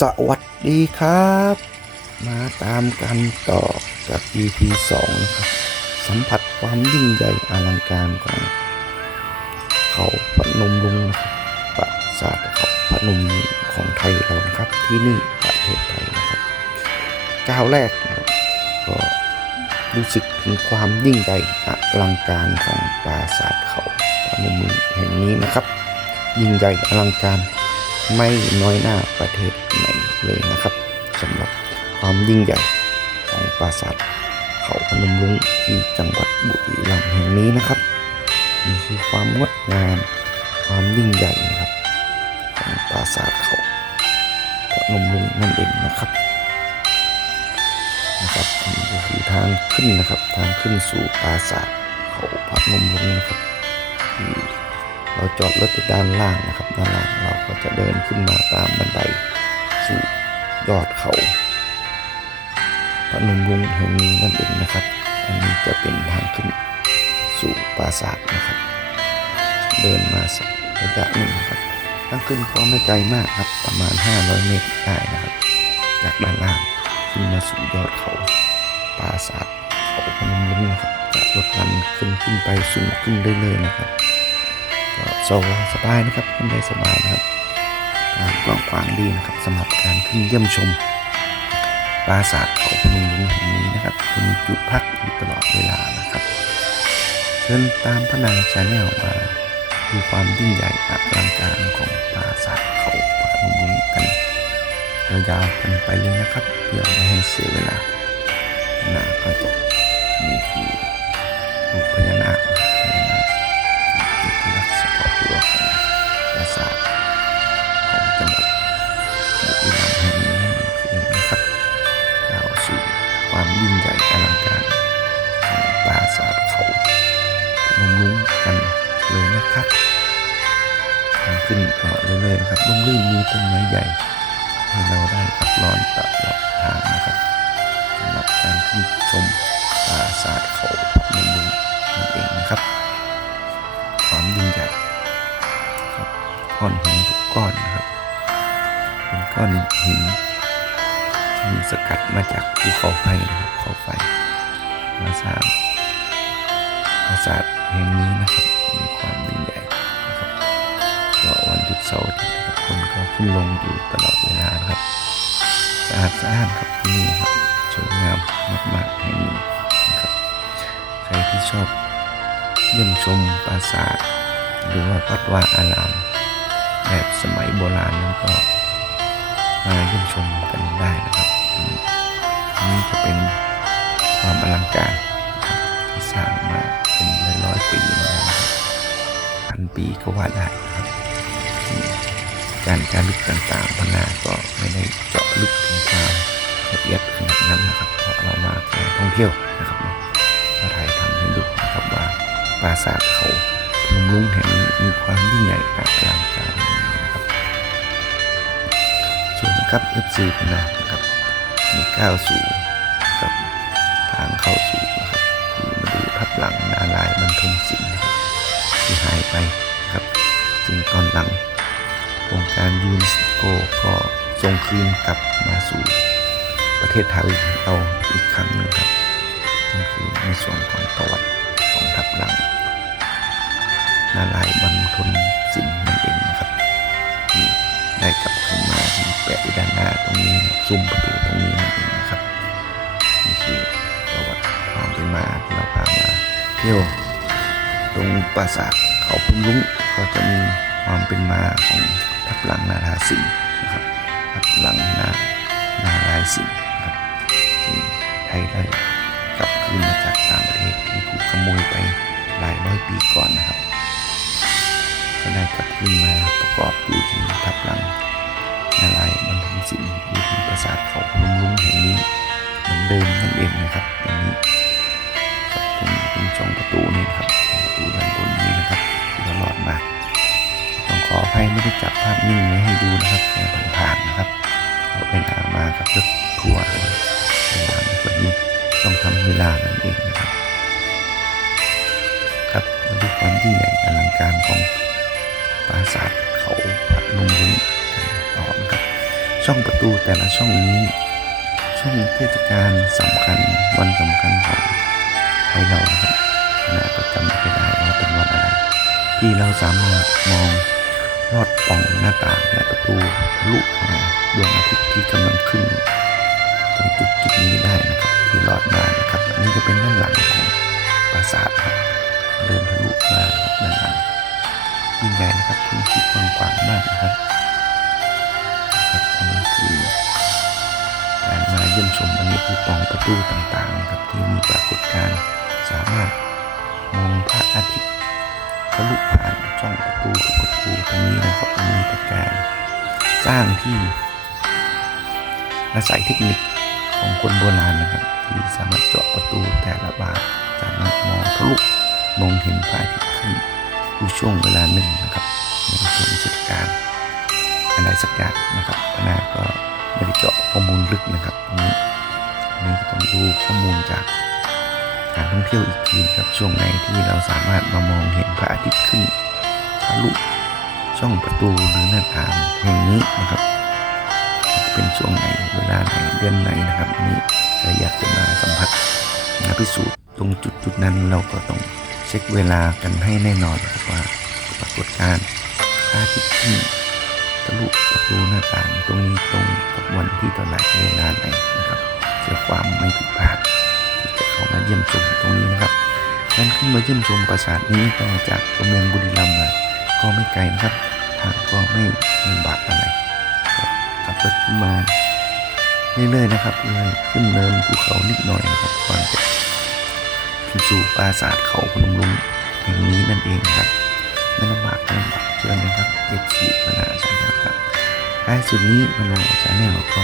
สวัสดีครับ มาตามกันต่อจาก EP 2นะครับสัมผัสความยิ่งใหญ่อลังการของเขาพนมรุ้งนะครับปราสาทเขาพนมของไทยเรานะครับ ที่นี่ประเทศไทยนะครับก้าวแรกนะครับก็รู้สึกถึงความยิ่งใหญ่อลังการของปราสาทเขาพนมรุ้งแห่งนี้นะครับ ยิ่งใหญ่อลังการ ไม่น้อยหน้าประเทศไหนเลยนะครับสำหรับความยิ่งใหญ่ของปราสาทเขาพนมรุ้งที่จังหวัดบุรีรัมย์แห่งนี้นะครับนี่คือความงดงามความยิ่งใหญ่นะครับของปราสาทเขาพนมรุ้งนั่นเองนะครับนะครับนนี้ก็คือทางขึ้นนะครับทางขึ้นสู่ปราสาทเขาพนมรุ้งนะครับเราจอดรถด้านล่างนะครับด้านล่างเรา จะเดินขึ้นมาตามบันไดสู่ยอดเขาพนมรุงแห่งนี้นั่นเองนะครับ อันนี้จะเป็นทางขึ้นสู่ปราสาทนะครับ เดินมาสักระยะหนึ่งนะครับทางขึ้นก็ไม่ไกลมากครับประมาณ 500 เมตรได้นะครับ จากด้านล่างขึ้นมาสู่ยอดเขาปราสาทเขาพนมรุ้งนะครับจะลดลันขึ้นขึ้นไปสูงขึ้นเรื่อยๆนะครับก็สบายสบายนะครับขึ้นได้สบายนะครับ กว้างขวางดีนะครับสำหรับการขึ้นเยี่ยมชมปราสาทเขาพนมรุ้งแห่งนี้นะครับจะมีจุดพักอยู่ตลอดเวลานะครับ เชิญตามพระนางชาแนลมาดูความยิ่งใหญ่อลังการของปราสาทเขาพนมรุ้งกันยาวๆกันไปเลยนะครับเพื่อไม่ให้เสียเวลาหน้าก็จะนี่คือ ขึ้นก็เรื่อยๆนะครับร่มรื่นมีต้นไม้ใหญ่ให้เราได้พักร้อนตลอดทางนะครับสำหรับการขึ้นชมปราสาทเขาพนมรุ้งนั่นเองนะครับ ความยิ่งใหญ่ครับก้อนหินทุกก้อนนะครับ เป็นก้อนหินที่สกัดมาจากภูเขาไฟนะครับเขาไฟมาสร้างปราสาทแห่งนี้นะครับมีความยิ่งใหญ่ เสาร์อาทิตย์นะครับคนก็ขึ้นลงอยู่ตลอดเวลานะครับสะอาดสะอ้านครับที่นี่ครับสวยงามมากๆแห่งนี้นะครับ ใครที่ชอบเยี่ยมชมปราสาทหรือว่าวัดวาอาราม แบบสมัยโบราณนั้นก็มาเยี่ยมชมกันได้นะครับอันนี้จะเป็นความอลังการที่สร้างมาเป็นร้อยร้อยๆปีมาแล้วนะครับพันปีก็ว่าได้ การการลึกต่างๆพนาก็ไม่ได้เจาะลึกถึงความละเอียดขนาดนั้นนะครับเพราะเรามาแค่ท่องเที่ยวนะครับเนาะมาถ่ายทำให้ดูนะครับว่าปราสาทเขาพนมรุ้งแห่งนี้มีความยิ่งใหญ่อลังการนะครับส่วนนะครับ FC พนานะครับมีก้าวสู่กับทางเข้าสู่นะครับที่มาดูทับหลังนาลายบรรทมศิลป์นะครับที่หายไปนะครับซึ่งตอนหลัง โครงการยูนสโกก็ส่งคืนกลับมาสู่ประเทศไทยเราอีกครั้งหนึ่งครับนั่นคือในส่วนของประวัติของทับหลังนาลายบรรทนศิลป์นั่นเองนะครับที่ได้กลับขึ้นมาที่แปะด้านหน้าตรงนี้ซุ้มประตูตรงนี้นั่นเองนะครับนี่คือประวัติความเป็นมาที่เราพามาเที่ยวตรงปราสาทเขาพุ่มรุ้งก็จะมีความเป็นมาของับหลังนาราศิลป์นะครับทับหลังนานาลายณ์ศิลป์นะครับที่ไทยได้กลับคืนมาจากต่างประเทศที่ถูกขโมยไปหลายร้อยปีก่อนนะครับก็ได้กลับคืนมาประกอบอยู่ที่ทับหลังนาลายณ์บรรทมศิลป์อยู่ที่ปราสาทเขาพนมรุ้งแห่งนี้เหมือนเดิมนั่นเองนะครับอย่างนี้ครับตรงตรงช่องประตูนี่ครับประตูด้านบนนี้นะครับที่เราลอดมา องขออภัยไม่ได้จับภาพนิ่งไว้ให้ดูนะครับแค่ผ่านๆนะครับเพราะเวลามากับรถทัวร์นะครับเวลาม่ค่อยมีต้องทำเวลานั่นเองนะครับ ครับมาดูความยิ่ใหญ่อลังการของปราสาทเขาพนมรุ้งกันต่อนะครับ ช่องประตูแต่ละช่องนี้ ช่วงเทศกาลสำคัญวันสำคัญของไทยเรานะครับขณะก็จำไม่ได้ว่าเป็นวันอะไร ที่เราสามารถมอง ป่องหน้าต่างและประตูลุหาดวงอาทิตย์ที่กำลังขึ้นตรงจุดจุดนี้ได้นะครับ ที่ลอดมานะครับอันนี้จะเป็นด้านหลังของปราสาทครับเดินทะลุมาครับด้านหลังยิ่งใหญ่นะครับพื้นที่กว้างขวางมากนะครับครับอันนี้คือการมาเยี่ยมชมอันนี้คือป่องประตูต่างๆนะครับที่มีปรากฏการณ์สามารถมองพระอาทิตย์ทะลุผ่าน ช่องประตูทุกประตูตรงนี้นะครับอันนี้เป็นการสร้างที่อาศัยเทคนิคของคนโบราณนะครับ ที่สามารถเจาะประตูแต่ละบานสามารถมองทะลุมองเห็นพระอาทิตย์ขึ้นอยู่ช่วงเวลาหนึ่งนะครับในช่วงเทศกาลอะไรสักอย่างนะครับพนาก็ไม่ได้เจาะข้อมูลลึกนะครับตรงนี้อันนี้ก็ต้องดูข้อมูลจากการท่องเที่ยวอีกทีครับช่วงไหนที่เราสามารถมามองเห็นพระอาทิตย์ขึ้น ทะลุช่องประตูหรือหน้าต่างแห่งนี้นะครับ เป็นช่วงไหนเวลาไหนเดือนไหนนะครับนี้ใครอยากจะมาสัมผัสมาพิสูจน์ตรงจุดจุดนั้นเราก็ต้องเช็คเวลากันให้แน่นอนนะครับว่าปรากฏการณ์อาทิตย์ขึ้นทะลุประตูหน้าต่างตรงนี้ตรงกับวันที่เท่าไหร่เวลาไหนนะครับเพื่อความไม่ผิดพลาดที่จะเข้ามาเยี่ยมชมตรงนี้นะครับการขึ้นมาเยี่ยมชมปราสาทนี้ก็จากตัวเมืองบุรีรัมย์ ก็ไม่ไกลนะครับ ทางก็ไม่ลำบากอะไรขับรถขึ้นมาเรื่อยๆนะครับเลยขึ้นเนินภูเขานิดหน่อยนะครับก่อนจะขึ้นสู่ปราสาทเขาพนมรุ้งแห่งนี้นั่นเองครับไม่ลำบากไม่ลำบากเชิญนะครับเอฟซีมนาชาแนลครับท้ายสุดนี้มนาชาแนลก็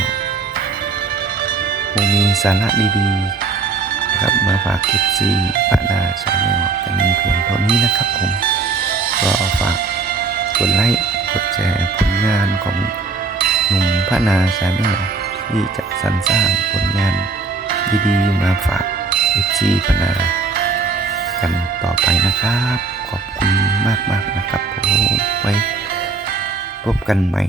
คงมีสาระดีๆนะครับมาฝากเอฟซีมนาชาแนลกันเพียงเท่านี้นะครับผม ก็ฝากกดไลค์กดแชร์ผลงานของหนุ่มพระนาชาแนลที่จะสรรสร้างผลงานดีๆ มาฝากเอฟซีพนา กันต่อไปนะครับ ขอบคุณมากๆนะครับผมไว้พบกันใหม่